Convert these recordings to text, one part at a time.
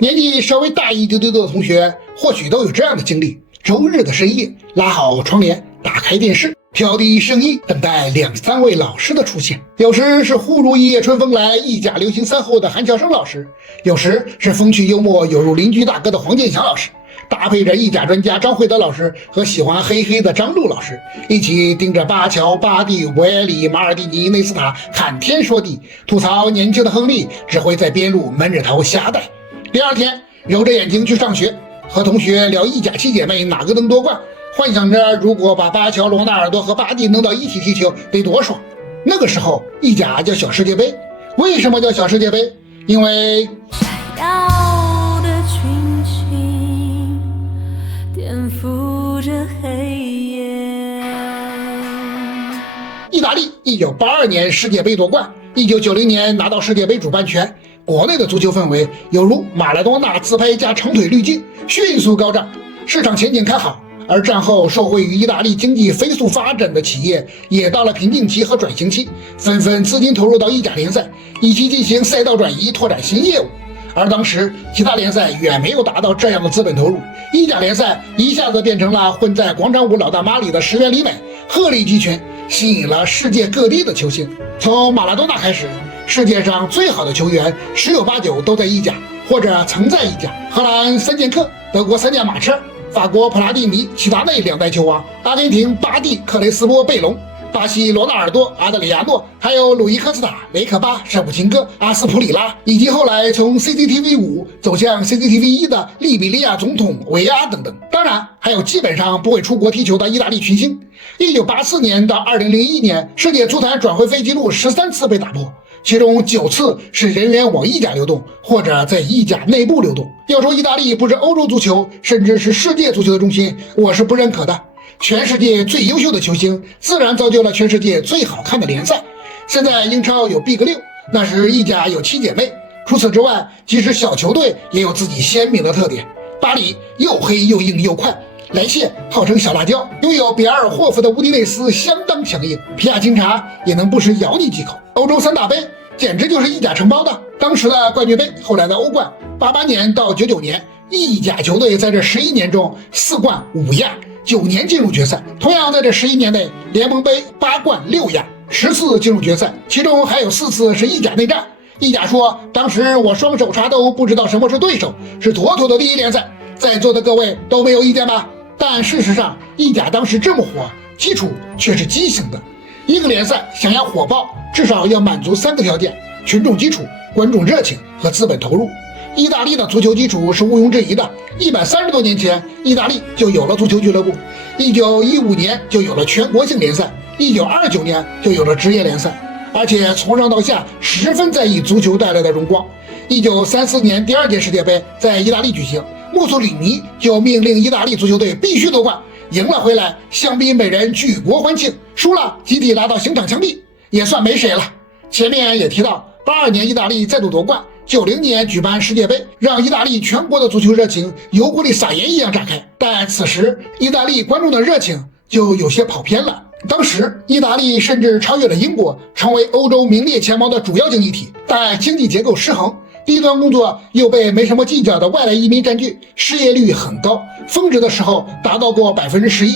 年纪稍微大一丢丢的同学或许都有这样的经历：周日的深夜，拉好窗帘，打开电视，调低声音，等待2、3位老师的出现。有时是忽如一夜春风来，意甲流行3后的韩乔生老师；有时是风趣幽默有如邻居大哥的黄健翔老师，搭配着意甲专家张惠德老师和喜欢黑黑的张璐老师，一起盯着巴乔、巴蒂、维埃里、马尔蒂尼、内斯塔侃天说地，吐槽年轻的亨利只会在边路闷着头瞎带。第二天揉着眼睛去上学，和同学聊意甲七姐妹哪个能夺冠，幻想着如果把巴乔、罗纳尔多和巴蒂弄到一起踢球得多爽。那个时候意甲叫小世界杯。为什么叫小世界杯？因为闪耀的群星颠覆着黑夜。意大利1982年世界杯夺冠，1990年拿到世界杯主办权，国内的足球氛围犹如马拉多纳自拍加长腿滤镜，迅速高涨，市场前景看好。而战后受惠于意大利经济飞速发展的企业也到了瓶颈期和转型期，纷纷资金投入到意甲联赛，以期进行赛道转移，拓展新业务。而当时其他联赛远没有达到这样的资本投入，意甲联赛一下子变成了混在广场舞老大妈里的石原里美，鹤立鸡群，吸引了世界各地的球星。从马拉多纳开始，世界上最好的球员十有八九都在意甲或者曾在意甲。荷兰三剑客，德国三驾马车，法国普拉蒂尼、齐达内2代球王，阿根廷巴蒂、克雷斯波、贝隆，巴西罗纳尔多、阿德里亚诺，还有鲁伊科斯塔、雷克巴、舍普琴科、阿斯普里拉，以及后来从 CCTV 5走向 CCTV 1的利比利亚总统维阿等等。当然还有基本上不会出国踢球的意大利群星。1984年到2001年，世界足坛转会费记录13次被打破，其中9次是人员往意甲流动，或者在意甲内部流动。要说意大利不是欧洲足球，甚至是世界足球的中心，我是不认可的。全世界最优秀的球星，自然造就了全世界最好看的联赛。现在英超有 Big 6，那时意甲有7姐妹。除此之外，即使小球队也有自己鲜明的特点。巴黎又黑又硬又快，莱切号称小辣椒，拥有比尔霍夫的乌迪内斯相当强硬，皮亚金查也能不时咬你几口。欧洲3大杯简直就是意甲承包的，当时的冠军杯，后来的欧冠，88年到99年，意甲球队在这11年中4冠5亚，9年进入决赛。同样在这11年内，联盟杯8冠6亚，10次进入决赛，其中还有4次是意甲内战。意甲说，当时我双手插兜，不知道什么是对手，是妥妥的第一联赛，在座的各位都没有意见吧？但事实上，意甲当时这么火，基础却是畸形的。一个联赛想要火爆，至少要满足3个条件：群众基础、观众热情和资本投入。意大利的足球基础是毋庸置疑的。130多年前，意大利就有了足球俱乐部；1915年就有了全国性联赛；1929年就有了职业联赛，而且从上到下十分在意足球带来的荣光。1934年第2届世界杯在意大利举行，墨索里尼就命令意大利足球队必须夺冠，赢了回来，香槟美人举国欢庆，输了集体拉到刑场枪毙，也算没谁了。前面也提到，82年意大利再度夺冠，90年举办世界杯，让意大利全国的足球热情油锅里撒盐一样炸开。但此时意大利观众的热情就有些跑偏了。当时意大利甚至超越了英国，成为欧洲名列前茅的主要经济体，但经济结构失衡，低端工作又被没什么技巧的外来移民占据，失业率很高，峰值的时候达到过11%，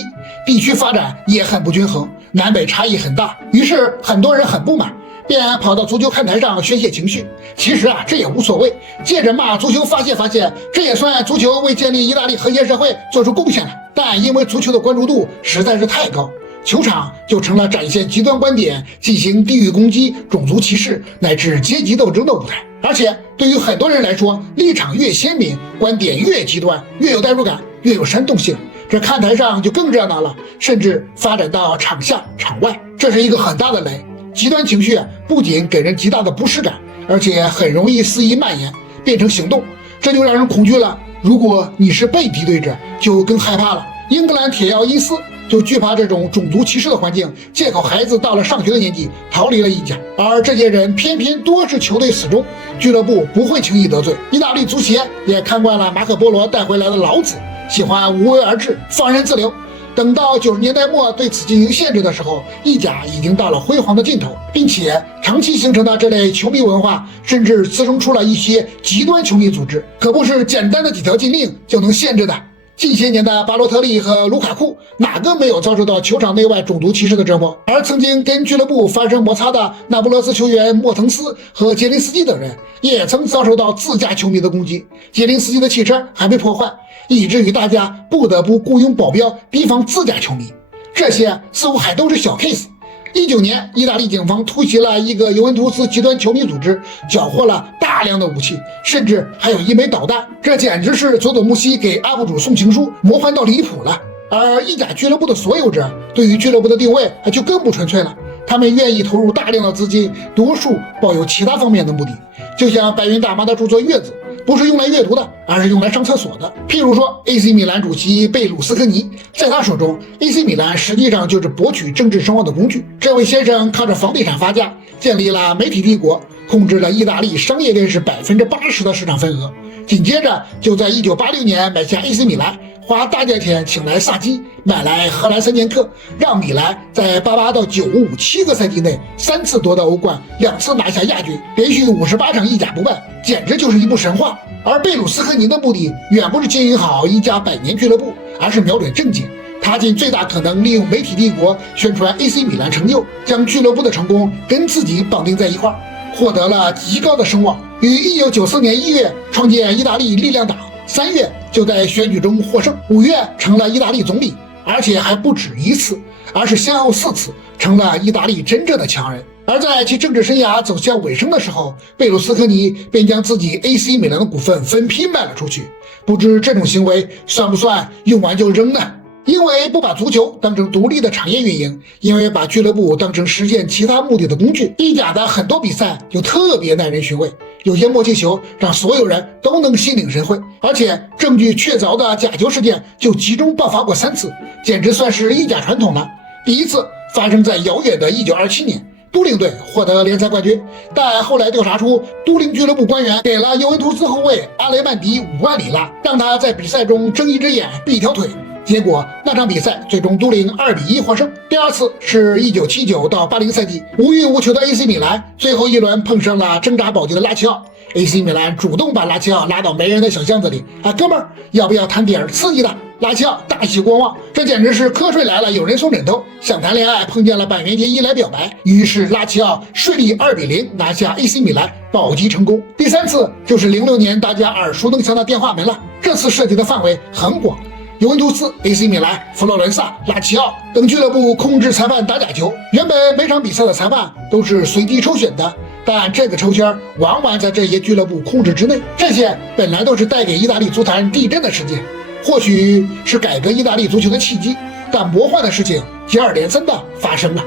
地区发展也很不均衡，南北差异很大。于是很多人很不满，便跑到足球看台上宣泄情绪。其实这也无所谓，借着骂足球发泄发泄，这也算足球为建立意大利和谐社会做出贡献了。但因为足球的关注度实在是太高，球场就成了展现极端观点、进行地域攻击、种族歧视乃至阶级斗争的舞台。而且对于很多人来说，立场越鲜明，观点越极端，越有代入感，越有煽动性，这看台上就更热闹了，甚至发展到场下场外，这是一个很大的雷。极端情绪不仅给人极大的不适感，而且很容易肆意蔓延，变成行动，这就让人恐惧了。如果你是被敌对者，就更害怕了。英格兰铁腰伊斯就惧怕这种种族歧视的环境，借口孩子到了上学的年纪，逃离了意甲。而这些人偏偏多是球队死忠，俱乐部不会轻易得罪。意大利足协也看惯了马可波罗带回来的老子，喜欢无为而治，放任自流。等到90年代末对此进行限制的时候，意甲已经到了辉煌的尽头，并且长期形成的这类球迷文化，甚至滋生出了一些极端球迷组织，可不是简单的几条禁令就能限制的。近些年的巴洛特利和卢卡库哪个没有遭受到球场内外种族歧视的折磨？而曾经跟俱乐部发生摩擦的那不勒斯球员莫滕斯和杰林斯基等人，也曾遭受到自家球迷的攻击。杰林斯基的汽车还被破坏，以至于大家不得不雇佣保镖提防自家球迷。这些似乎还都是小 case。19年，意大利警方突袭了一个尤文图斯极端球迷组织，缴获了大量的武器，甚至还有1枚导弹。这简直是佐佐木希给 UP 主送情书，魔幻到离谱了。而意甲俱乐部的所有者对于俱乐部的定位就更不纯粹了，他们愿意投入大量的资金，多数抱有其他方面的目的。就像白云大妈的著作《月子》，不是用来阅读的，而是用来上厕所的。譬如说 AC 米兰主席贝鲁斯科尼，在他手中 AC 米兰实际上就是博取政治声望的工具。这位先生靠着房地产发家，建立了媒体帝国，控制了意大利商业电视80%的市场份额。紧接着就在1986年买下 AC 米兰，花大价钱请来萨基，买来荷兰3剑客，让米兰在88到95 7个赛季内3次夺得欧冠，2次拿下亚军，连续58场意甲不败，简直就是一部神话。而贝鲁斯科尼的目的远不是经营好一家100年俱乐部，而是瞄准政界。他尽最大可能利用媒体帝国宣传 AC 米兰成就，将俱乐部的成功跟自己绑定在一块儿，获得了极高的声望。于1994年1月创建意大利力量党，3月就在选举中获胜，5月成了意大利总理，而且还不止1次，而是先后4次，成了意大利真正的强人。而在其政治生涯走向尾声的时候，贝鲁斯科尼便将自己 AC 米兰的股份分批卖了出去。不知这种行为算不算用完就扔呢？因为不把足球当成独立的产业运营，因为把俱乐部当成实现其他目的的工具，意甲的很多比赛就特别耐人寻味。有些默契球让所有人都能心领神会，而且证据确凿的假球事件就集中爆发过3次，简直算是意甲传统了。第一次发生在遥远的1927年，都灵队获得联赛冠军，但后来调查出都灵俱乐部官员给了尤文图斯后卫阿雷曼迪5万里拉，让他在比赛中睁一只眼闭一条腿。结果那场比赛最终都灵2比1获胜。第二次是1979到80赛季，无欲无求的 AC 米兰最后一轮碰上了挣扎保级的拉齐奥， AC 米兰主动把拉齐奥拉到没人的小巷子里，哥们儿，要不要谈点刺激的？拉齐奥大喜过望，这简直是瞌睡来了有人送枕头，想谈恋爱碰见了板垣结衣来表白，于是拉齐奥顺利2比0拿下 AC 米兰，保级成功。第3次就是06年大家耳熟能详的电话门了，这次涉及的范围很广。尤文图斯、AC 米兰、佛罗伦萨、拉齐奥等俱乐部控制裁判打假球，原本每场比赛的裁判都是随机抽选的，但这个抽签往往在这些俱乐部控制之内。这些本来都是带给意大利足坛地震的事件，或许是改革意大利足球的契机，但魔幻的事情接二连三的发生了。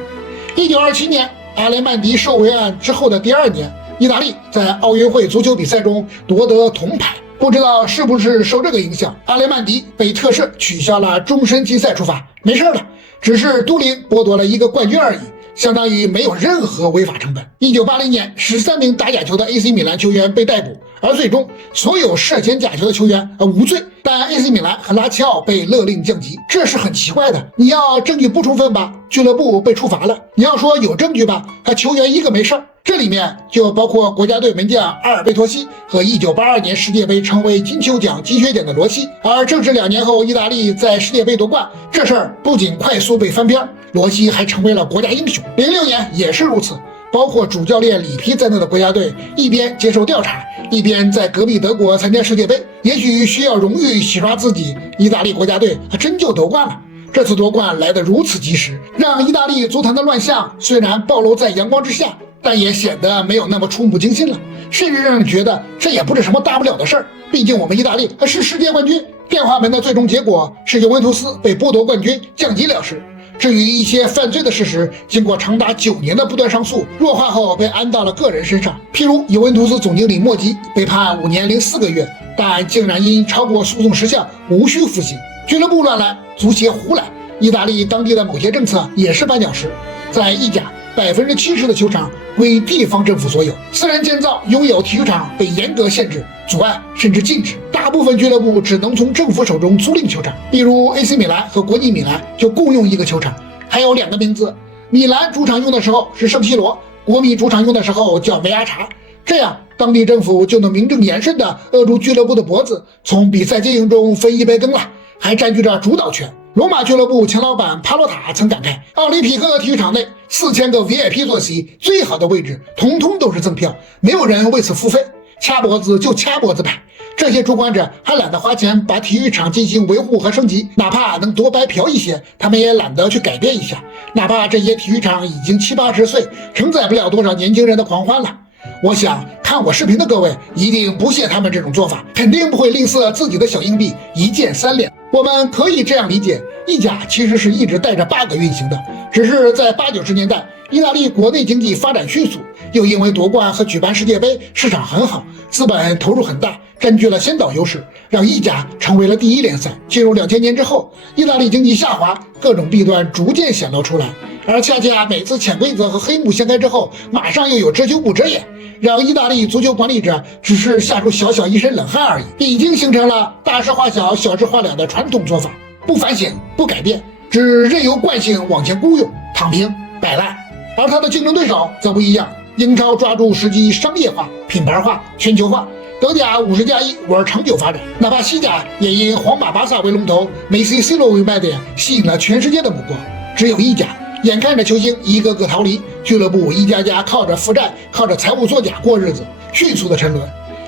1927年阿雷曼迪受贿案之后的第2年，意大利在奥运会足球比赛中夺得铜牌。不知道是不是受这个影响，阿雷曼迪被特赦，取消了终身禁赛处罚，没事了，只是都灵剥夺了一个冠军而已，相当于没有任何违法成本。1980年13名打假球的 AC 米兰球员被逮捕，而最终所有涉嫌假球的球员无罪，但 AC 米兰和拉齐奥被勒令降级，这是很奇怪的。你要证据不充分吧，俱乐部被处罚了；你要说有证据吧，球员一个没事儿。这里面就包括国家队门将阿尔贝托西和1982年世界杯成为金球奖金靴奖的罗西。而正是2年后意大利在世界杯夺冠，这事儿不仅快速被翻篇，罗西还成为了国家英雄。06年也是如此，包括主教练里皮在内的国家队一边接受调查，一边在隔壁德国参加世界杯。也许需要荣誉洗刷自己，意大利国家队还真就夺冠了。这次夺冠来得如此及时，让意大利足坛的乱象虽然暴露在阳光之下，但也显得没有那么触目惊心了，甚至让人觉得这也不是什么大不了的事儿。毕竟我们意大利是世界冠军。电话门的最终结果是尤文图斯被剥夺冠军，降级了事。至于一些犯罪的事实，经过长达9年的不断上诉，弱化后被安到了个人身上。譬如尤文图斯总经理莫吉被判5年零4个月，但竟然因超过诉讼时效无需服刑。俱乐部乱来，足协胡来，意大利当地的某些政策也是绊脚石。在意甲，70%的球场归地方政府所有，私人建造拥有体育场被严格限制、阻碍甚至禁止。大大部分俱乐部只能从政府手中租赁球场，比如 AC 米兰和国际米兰就共用一个球场，还有2个名字，米兰主场用的时候是圣西罗，国米主场用的时候叫梅阿查。这样，当地政府就能名正言顺地扼住俱乐部的脖子，从比赛经营中分一杯羹了，还占据着主导权。罗马俱乐部前老板帕洛塔曾感慨，奥林匹克体育场内4000个 VIP 坐席，最好的位置统统都是赠票，没有人为此付费，掐脖子就掐脖子派。这些主管者还懒得花钱把体育场进行维护和升级，哪怕能多白嫖一些，他们也懒得去改变一下，哪怕这些体育场已经70、80岁，承载不了多少年轻人的狂欢了。我想看我视频的各位一定不屑他们这种做法，肯定不会吝啬自己的小硬币一键3连。我们可以这样理解，意甲其实是一直带着 bug 运行的，只是在80、90年代，意大利国内经济发展迅速，又因为夺冠和举办世界杯市场很好，资本投入很大，占据了先导优势，让意甲成为了第1联赛。进入2000年之后，意大利经济下滑，各种弊端逐渐显露出来，而恰恰每次潜规则和黑幕掀开之后，马上又有遮羞布遮掩，让意大利足球管理者只是吓出小小一身冷汗而已，已经形成了大事化小、小事化了的传统做法，不反省、不改变，只任由惯性往前孤勇、躺平、摆烂。而他的竞争对手则不一样，英超抓住时机商业化、品牌化、全球化，德甲50+1玩长久发展，哪怕西甲也因皇马、巴萨为龙头，梅西、C 罗为卖点，吸引了全世界的目光。只有意甲，眼看着球星一个个逃离，俱乐部一家家靠着负债、靠着财务作假过日子，迅速的沉沦，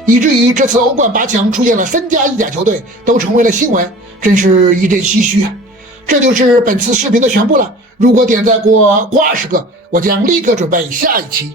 以至于这次欧冠8强出现了3家意甲球队都成为了新闻，真是一阵唏嘘啊！这就是本次视频的全部了。如果点赞过20个，我将立刻准备下一期。